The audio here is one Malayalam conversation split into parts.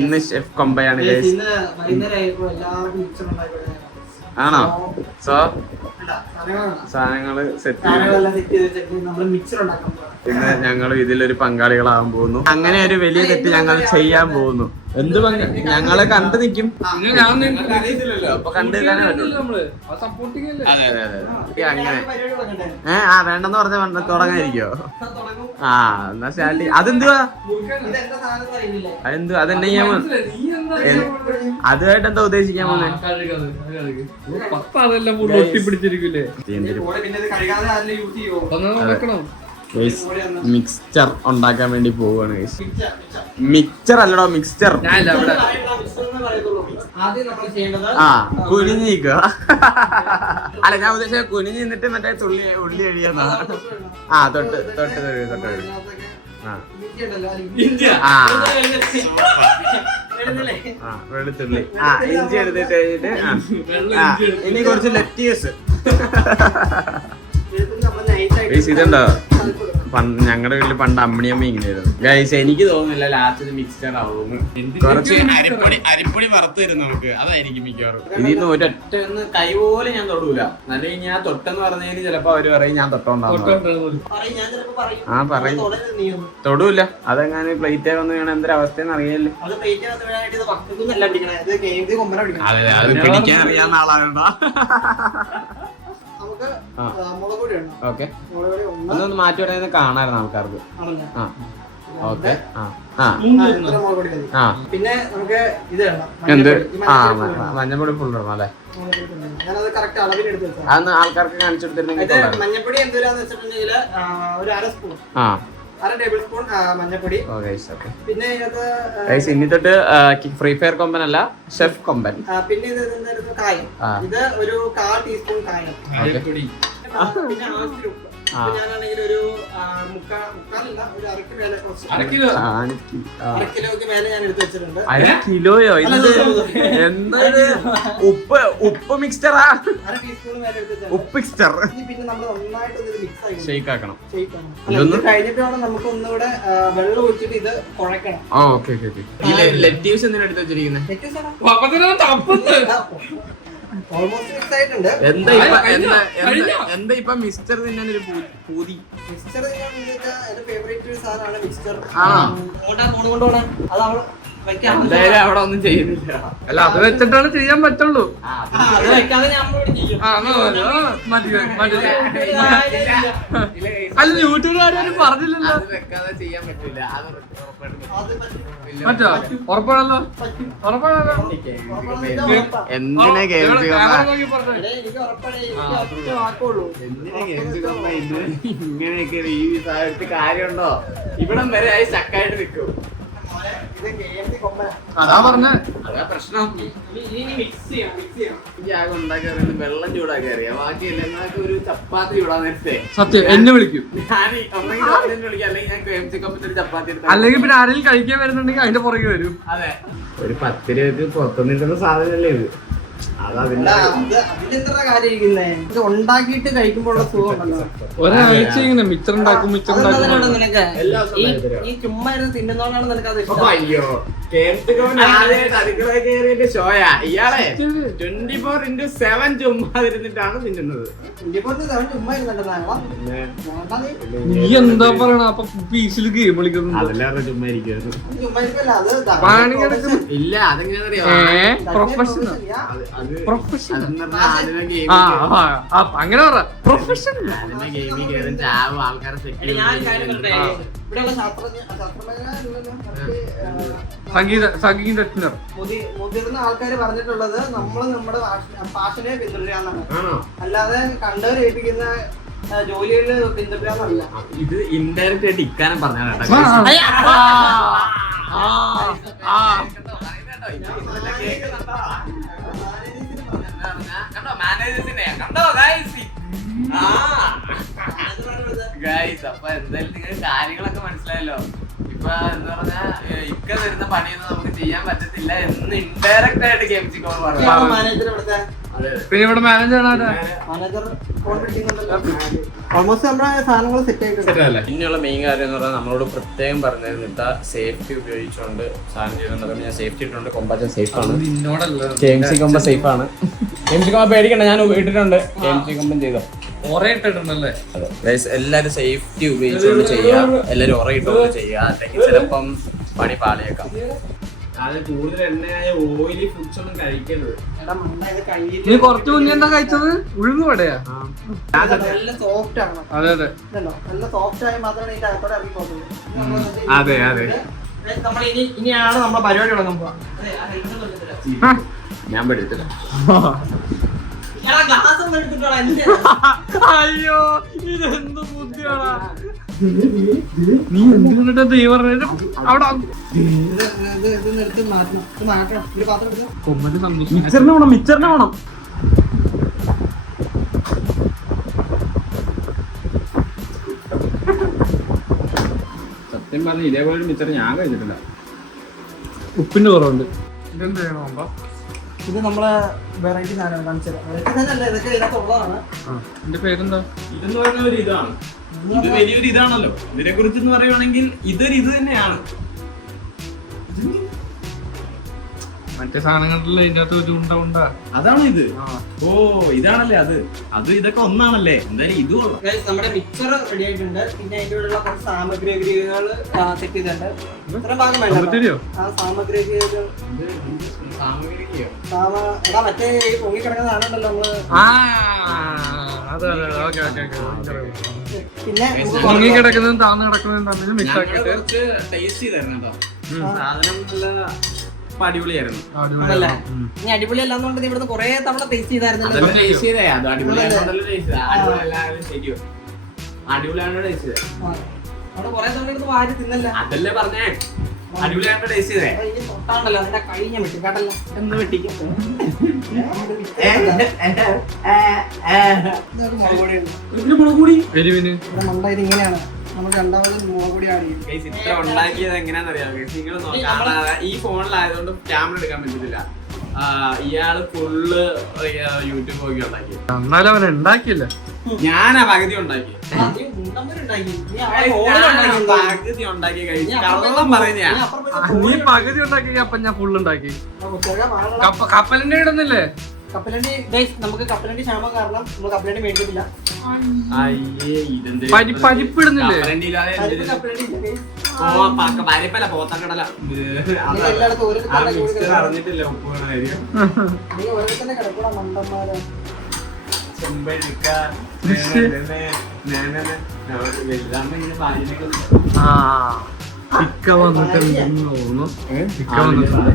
ഇന്ന് ഷെഫ് കൊമ്പയാണ് ആണോ? സോ സാധനങ്ങള് സെറ്റ് ഇന്ന് ഞങ്ങൾ ഇതിലൊരു പങ്കാളികളാകാൻ പോകുന്നു. അങ്ങനെ ഒരു വലിയ തെറ്റ് ഞങ്ങൾ ചെയ്യാൻ പോകുന്നു. എന്ത് ഞങ്ങളെ കണ്ടു നിൽക്കും, അപ്പൊ കണ്ടു നിൽക്കാനേ പറ്റുള്ളൂ. അതെ അതെ അതെ അങ്ങനെ വേണ്ടെന്ന് പറഞ്ഞ തുടങ്ങാതിരിക്കോ? ആ എന്നാ സ്റ്റാർട്ട്. അതെന്തുവാ അതെന്നെ ഞാൻ അതുമായിട്ട് എന്താ ഉദ്ദേശിക്കാൻ പോന്നെ? മിക്സ്ചർ ഉണ്ടാക്കാൻ വേണ്ടി പോവാണ്. മിക്സ്ചർ അല്ലടോ, മിക്സ്ചർ. ആ കുനിഞ്ഞിക്കുക. അല്ല ഞാൻ ഉദ്ദേശിച്ച കുനിഞ്ഞ് നിന്നിട്ട് മറ്റേ ഉള്ളി കഴിയുന്ന. ആ തൊട്ട് തൊട്ട് തൊട്ട് വെളുത്തുള്ളി ഇഞ്ചി എടുത്തിട്ട് കഴിഞ്ഞിട്ട് ഇനി കുറച്ച് ലെറ്റീസ്. ഇതുണ്ടോ ഞങ്ങളുടെ വീട്ടില് പണ്ട് അമ്മിണിയമ്മ ഇങ്ങനെയായിരുന്നു ഗൈസ്. എനിക്ക് തോന്നുന്നില്ല ലാസ്റ്റ് മിക്സ്ചർ ആവും. കുറച്ച് അരിപ്പൊടി വറുത്ത് തരും നമുക്ക്, അതായിരിക്കും മിക്കവാറും. ഇതിന്ന് ഒരൊറ്റ ഒന്ന് കൈ പോലെ ഞാൻ തൊടൂല. അല്ലെങ്കിൽ ഞാൻ തൊട്ടെന്ന് പറഞ്ഞതിന് ചിലപ്പോ അവര് പറയും ഞാൻ തൊട്ടോണ്ടാവും. ആ പറയും തൊടൂല. അതെങ്ങനെ പ്ലേറ്റ് വന്ന് വേണം എന്തൊരവസ്ഥയെന്ന് അറിയാല്ലേ. അതെ അത് പിടിക്കാൻ അറിയാവുന്ന ആളാകണ്ട. ഓക്കെ അതൊന്ന് മാറ്റി വിടാൻ കാണാറുണ്ട് ആൾക്കാർക്ക്. ആ ഓക്കെ പിന്നെ നമുക്ക് ഇത് എന്ത് മഞ്ഞപ്പൊടി ഫുൾ ഇടണം അല്ലേ? അതൊന്ന് ആൾക്കാർക്ക് കാണിച്ചു കൊടുത്തിരുന്നെങ്കിൽ. മഞ്ഞപ്പൊടി എന്തുവരാന്ന് വെച്ചിട്ടുണ്ടെങ്കിൽ ഒരു 1/2 സ്പൂൺ, 1/2 ടേബിൾ സ്പൂൺ മഞ്ഞപ്പൊടി. പിന്നെ ഇനി തൊട്ട് ഫ്രീ ഫയർ കൊമ്പൻ അല്ല, ഷെഫ് കൊമ്പൻ. പിന്നെ ഇത് കായം, ഇത് ഒരു 1/4 ടീസ്പൂൺ കായം. പിന്നെ ആവശ്യത്തിന് ഉപ്പ്. ഞാനാണെങ്കിൽ ഒരു മുക്കാലല്ല ഒരു 1/2 കിലോയ്ക്ക് മേലെ ഞാൻ എടുത്ത് വെച്ചിട്ടുണ്ട്. 1/2 കിലോയോ? ഉപ്പ് മിക്സ്ചറാ? 1/2 ടീസ്പൂൺ മേലെ എടുത്ത് വെച്ചിട്ടുണ്ട് ഉപ്പ് മിക്സ്ചർ. പിന്നെ നമ്മൾ നന്നായിട്ട് മിക്സ് ആക്കി ഷേക്ക് ആക്കണം. കഴിഞ്ഞിട്ട് വേണം നമുക്ക് ഒന്നുകൂടെ വെള്ളം ഒഴിച്ചിട്ട് ഇത് കുഴക്കണം. ലെറ്റീവ്സ് എന്തിനാ എടുത്ത് വെച്ചിരിക്കുന്നത്? എന്താ ഇപ്പൊ മിക്സ്ചർ തിന്നാൻ ഒരു പൂതി? മിക്സ്ചർ എന്റെ ഫേവറേറ്റ് സാധനമാണ് മിക്സ്ചർ. അത് എന്തായാലും അവിടെ ഒന്നും ചെയ്യുന്നില്ല. അല്ല അത് വെച്ചിട്ടാണ് ചെയ്യാൻ പറ്റുള്ളൂ. അല്ല യൂട്യൂബുകാരും പറഞ്ഞില്ലല്ലോ. ചെയ്യാൻ പറ്റില്ല. പറ്റോ? ഉറപ്പാണല്ലോ, ഉറപ്പാണല്ലോ. എന്തിനാ ഗെയിംസ് ഇങ്ങനെയൊക്കെ ഈ സാധനത്തിൽ കാര്യമുണ്ടോ? ഇവിടം വരെ ആയി സ്റ്റക്കായിട്ട് നിൽക്കും. അതാ പറഞ്ഞ പ്രശ്നം. ഉണ്ടാക്കി അറിയാം, വെള്ളം ചൂടാക്കി അറിയാം, ബാക്കിയല്ല. നിങ്ങൾക്ക് ഒരു ചപ്പാത്തി ചൂടാൻ നേരത്തെ സത്യം എന്നെ വിളിക്കും. ചപ്പാത്തി അല്ലെങ്കിൽ പിന്നെ ആരെങ്കിലും കഴിക്കാൻ വരുന്നുണ്ടെങ്കിൽ അതിന്റെ പുറകെ വരും. അതെ, ഒരു 10 രൂപയ്ക്ക് പുറത്തുനിന്ന് കിട്ടുന്ന സാധനമല്ലേ ഇത്. ഉണ്ടാക്കിയിട്ട് കഴിക്കുമ്പോൾ ഒരാഴ്ച ഇങ്ങനെ മിച്ചർ ഉണ്ടാക്കും ഈ ചുമ്മാ ഇരുന്ന് തിന്നുന്നോണ്ടാണ് നിനക്ക് അത് ഇഷ്ടം. അയ്യോ അടുക്കള കയറിയിട്ട് ഷോയാ ഇയാളെ 24/7 ചുമ്മാതിരുന്നിട്ടാണ് തിന്നുന്നത്. നീ എന്താ പറയണ? അപ്പൊ പീസിൽ ഗെയിം കളിക്കുന്നു. അതല്ലാതെ ചുമ്മാ ഇരിക്കുന്നു. ഇല്ല അതെങ്ങനെയാ പ്രൊഫഷണൽ. അങ്ങനെ പറ പ്രൊഫഷണൽ. ഗെയിമിൽ കയറും ചാവും ആൾക്കാരെ സെറ്റ്. സംഗീതജ്ഞർ മുതിർന്ന ആൾക്കാർ പറഞ്ഞിട്ടുള്ളത് നമ്മൾ നമ്മുടെ പാഷനെ പിന്തുടരാന്നാണ്, അല്ലാതെ കണ്ടവർ ഏൽപ്പിക്കുന്ന ജോലികളിൽ പിന്തുടരാന്നല്ല. ഇത് ഇൻഡയറക്റ്റ് ആയിട്ട് ഇക്കാനം പറഞ്ഞാണ്. അപ്പൊ എന്തായാലും നിങ്ങൾ കാര്യങ്ങളൊക്കെ മനസ്സിലായല്ലോ. ഇപ്പൊ എന്താ പറഞ്ഞാ ഇക്ക തരുന്ന പണിയൊന്നും നമുക്ക് ചെയ്യാൻ പറ്റത്തില്ല എന്ന് ഇൻഡയറക്റ്റ് ആയിട്ട് ഗെയിംസ് മാനേജർ ഇവിടുത്തെ പിന്നെ ഇവിടെ മാനേജർ ആണ് മാനേജർ ഓൾമോസ്റ്റ് നമ്മുടെ സാധനങ്ങൾ സെറ്റ് ആയിട്ടുണ്ട്. പിന്നെയുള്ള മെയിൻ കാര്യം എന്ന് പറഞ്ഞാൽ നമ്മളോട് പ്രത്യേകം പറഞ്ഞിരുന്നു ഇത്ത സേഫ്റ്റി ഉപയോഗിച്ചുകൊണ്ട് സാധനം ചെയ്തിട്ടുണ്ട്. ഞാൻ സേഫ്റ്റി ഇട്ടുണ്ട്. കൊമ്പാച്ചൻ സേഫ് ആണ്. നിന്നോടല്ല KMC കൊമ്പ സേഫ് ആണ്. KMC കൊമ്പ പേടിക്കണ്ട, ഞാൻ ഇട്ടിട്ടുണ്ട്. KMC കൊമ്പൻ ചെയ്തോ ഒറേ ഇട്ടിട്ടുണ്ടല്ലേ? എല്ലാരും സേഫ്റ്റി ഉപയോഗിച്ചുകൊണ്ട് ചെയ്യാം. എല്ലാരും ഉറയിട്ടുകൊണ്ട് ചെയ്യാം. അല്ലെങ്കിൽ ചിലപ്പം പണി പാളിയേക്കാം. അത് കൂടുതൽ എണ്ണയായ ഓയിലി ഫുഡ്സ് ഒന്നും കഴിക്കരുത്. നീ കുറച്ചു മുന്നേ എന്താ കഴിച്ചത്? ഉഴുന്ന് വടയാ? നല്ല സോഫ്റ്റ് ആണ്. അതെ അതെ നല്ല സോഫ്റ്റ് ആയി മാത്രമേ ഇതിന്റെ അകത്തോടെ ഇറങ്ങി പോകുള്ളൂ. അതെ അതെ. നമ്മൾ ഇനിയാണ് നമ്മളെ പരിപാടി തുടങ്ങാൻ പോവാ. ഞാൻ പഠിച്ചില്ല. അയ്യോ ഇതെന്ത് ബുദ്ധിയാടാ. നീ എന്തുകൊണ്ടിട്ടാ ദൈവം അവിടെ കൊമ്പന് സന്തോഷം. മിച്ചറിന് വേണം, മിച്ചറിന് വേണം. സത്യം പറഞ്ഞ ഇതേപോലെ മിച്ചർ ഞാൻ കഴിച്ചിട്ടില്ല. ഉപ്പിന്റെ കുറവുണ്ട്. ഇതെന്ത് ചെയ്യണോ? ഇത് നമ്മളെ വെറൈറ്റി സാധനം കാണിച്ചത്. ഇതൊക്കെ ഇതിനകത്തുള്ളതാണ്. എന്റെ പേരെന്താ? ഇതെന്ന് പറയുന്ന ഒരു ഇതാണ്. ഇത് വലിയൊരു ഇതാണല്ലോ. ഇതിനെ കുറിച്ച് പറയുവാണെങ്കിൽ ഇതൊരു ഇത് തന്നെയാണ്. മറ്റേ സാധനങ്ങളിലെ ഇതിന്റെ അകത്ത് ഒരു ഉണ്ട അതാണ് ഇത്. ഓ ഇതാണല്ലേ അത് ഇതൊക്കെ ഒന്നാണല്ലേ. എന്തായാലും ഇത് കൊള്ളാം. നമ്മുടെ മിക്സർ റെഡി ആയിട്ടുണ്ട്. പിന്നെ അതിന്റെ കൂടെയുള്ള കുറച്ച് സാമഗ്രികൾ സെറ്റ് ചെയ്തിട്ടുണ്ട്. ഇത്രയും ഭാഗം വേണ്ട. ആ സാമഗ്രികൾ മറ്റേ ഈ പൊങ്ങി കിടക്കുന്ന സാധനമുണ്ടല്ലോ നമ്മള്. പിന്നെ പൊങ്ങി കിടക്കുന്നതും താന്ന് കിടക്കുന്നതും തമ്മിൽ മിക്സ് ആക്കിയിട്ട് കുറച്ച് ടേസ്റ്റ് ചെയ്തായിരുന്നു കേട്ടോ. സാധനം നല്ല അടിപൊളിയായിരുന്നു. ഇനി അടിപൊളി അല്ലാന്നുകൊണ്ട് ഇവിടുന്ന് കൊറേ തവണ ടേസ്റ്റ് ചെയ്തായിരുന്നു. അവിടെ കൊറേ തവണ എടുത്ത് വാരി തിന്നല്ല. അതല്ലേ പറഞ്ഞേ അടിപൊളിയായിട്ട് ടേസ്റ്റ് ചെയ്തേ. തൊട്ടാണല്ലോ അതിന്റെ കഴിഞ്ഞ വെട്ടിക്കാട്ടല്ല എന്ന് വെട്ടിക്കും. എരിവിന് മണ്ട ഇത് ഇങ്ങനെയാണ്. നമ്മൾ രണ്ടാമത് മുളക് പൊടി ആഡ് ചെയ്യും. ഇത്ര ഉണ്ടാക്കിയത് എങ്ങനെയാണെന്നറിയാം. നിങ്ങൾ നോക്കാം. ഈ ഫോണിലായതുകൊണ്ട് ക്യാമറ എടുക്കാൻ പറ്റത്തില്ല. ഇയാള് ഫുള്ള് യൂട്യൂബ് നോക്കി ഉണ്ടാക്കി. എന്നാലും അവൻ ഉണ്ടാക്കിയില്ല. ഞാനാ പകുതി ഉണ്ടാക്കി. പകുതി ഉണ്ടാക്കി കഴിച്ചു. കള്ളം പറയുന്നയാ. നീ പകുതി ഉണ്ടാക്കി. അപ്പൊ ഞാൻ ഫുള്ള് ഉണ്ടാക്കി. കപ്പലിന്റെ ഇടുന്നില്ലേ? കപ്പലണ്ടി നമുക്ക് കപ്പലണ്ടി ക്ഷാമം കാരണം നമ്മൾ കപ്പലണ്ടി മേടിച്ചിട്ടില്ല. പരിപ്പിടുന്നില്ലേ? പരിപ്പല്ല പോത്തക്കടല. എല്ലായിടത്തും ഒരു അറിഞ്ഞിട്ടില്ല ഉപ്പ് കാര്യം. തന്നെ കിടക്കൂടാ മണ്ടന്മാരെ. ചെമ്പഴുക്ക ഇക്ക വന്നിട്ടുണ്ടെന്ന് തോന്നുന്നു. ഇക്ക വന്നിട്ടുണ്ട്.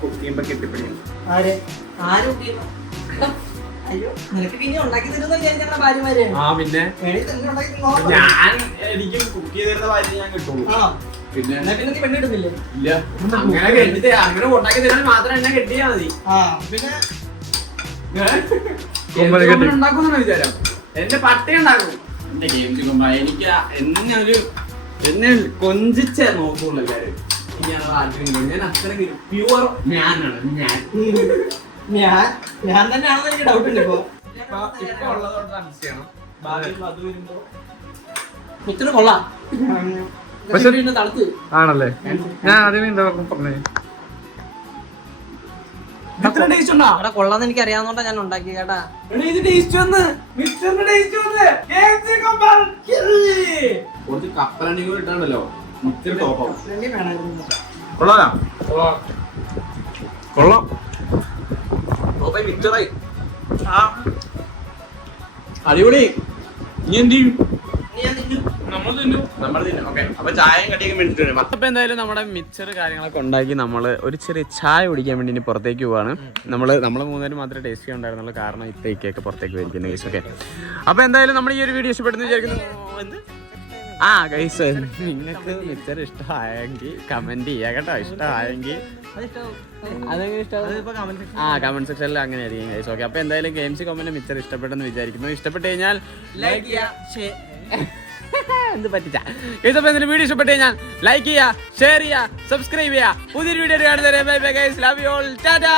കുക്കിയുമ്പോ കെട്ടിപ്പിടിക്കും. അയ്യോ നിനക്ക് പിന്നെ ഉണ്ടാക്കി തരുന്ന ഭാര്യമാര്. പിന്നെ ഞാൻ എനിക്ക് കുക്ക് ചെയ്തിരുന്ന ഭാര്യ ഞാൻ കിട്ടുള്ളൂ. പിന്നെ നീ പെണ്ണിടുന്നില്ലേ? ഇല്ല. അങ്ങനെ കെട്ടി അങ്ങനെ ഉണ്ടാക്കി തരുന്നത് മാത്രം എന്നെ കെട്ടിയാ മതി. പിന്നെ ഉണ്ടാക്കുന്ന വിചാരം എന്റെ പട്ടി ഉണ്ടാക്കും. എന്റെ ഗെയിം കൊമ്പ എനിക്ക് എന്നെ കൊഞ്ചിച്ചേ നോക്കുള്ളൂ എല്ലാരും. ഞാൻ അത്ര പ്യുവർ ഞാനാണ്. ഞാൻ തന്നെയാണെന്ന് എനിക്ക് ഡൗട്ട് ഉണ്ട്. ഇപ്പൊ ഉള്ളതുകൊണ്ട് അഡ്ജസ്റ്റ് ചെയ്യണം. ഭാവിയിൽ അത് വരുമ്പോ മിച്ചറ് കൊള്ളാം. തണുത്ത് ആണല്ലേ? ഞാൻ ആദ്യമേ എന്താ പറഞ്ഞേ? കൊള്ളാന്ന് എനിക്ക് അറിയാവുന്നോണ്ടാ ഞാൻ ഉണ്ടാക്കി കേട്ടാ. കുറച്ച് കപ്പലണ്ടി കൂടെ ഇട്ടാണല്ലോ മിച്ചർ ടോപ്പാവും. വേണമായിരുന്നു. കൊള്ളാം കൊള്ളാം. മിച്ചറായി അടിപൊളി. ഇനി എന്ത് ചെയ്യും? നമ്മൾ തിന്നും. ഓക്കെ, അപ്പൊ ചായയും കടിയൊക്കെ മേടിച്ചിട്ട്. അപ്പൊ എന്തായാലും നമ്മുടെ മിച്ചർ കാര്യങ്ങളൊക്കെ ഉണ്ടാക്കി നമ്മൾ ഒരു ചെറിയ ചായ കുടിക്കാൻ വേണ്ടി ഇനി പുറത്തേക്ക് പോവാണ്. നമ്മൾ മൂന്നുപേരും മാത്രമേ ടേസ്റ്റ് ചെയ്യാനുണ്ടായിരുന്നുള്ളൂ. കാരണം ഇത്തേക്കൊക്കെ പുറത്തേക്ക് പോയിരിക്കുന്നു ഗൈസ്. ഓക്കെ, അപ്പൊ എന്തായാലും നമ്മൾ ഈ ഒരു വീഡിയോ ഇഷ്ടപ്പെടുന്നു വിചാരിക്കുന്നു. ഗൈസ് നിങ്ങൾക്ക് മിച്ചർ ഇഷ്ടമായെങ്കിൽ കമന്റ് ചെയ്യാ കേട്ടോ. ഇഷ്ടമായെങ്കിൽ കമന്റ് സെക്ഷനിൽ അങ്ങനെ ആയിരിക്കും ഗൈസ്. ഓക്കെ, അപ്പൊ എന്തായാലും KMC കൊമ്പന്റെ മിച്ചർ ഇഷ്ടപ്പെട്ടെന്ന് വിചാരിക്കുന്നു. ഇഷ്ടപ്പെട്ട് കഴിഞ്ഞാൽ ലൈക്ക് ചെയ്യാ. എന്ത് പറ്റിച്ച ഇതപ്പോ എന്തെങ്കിലും വീഡിയോ ഇഷ്ടപ്പെട്ട് കഴിഞ്ഞാൽ ലൈക്ക് ചെയ്യുക, ഷെയർ ചെയ്യുക, സബ്സ്ക്രൈബ് ചെയ്യുക. പുതിയൊരു വീഡിയോ കാണുന്നവരെ bye bye guys, love you all, Tata.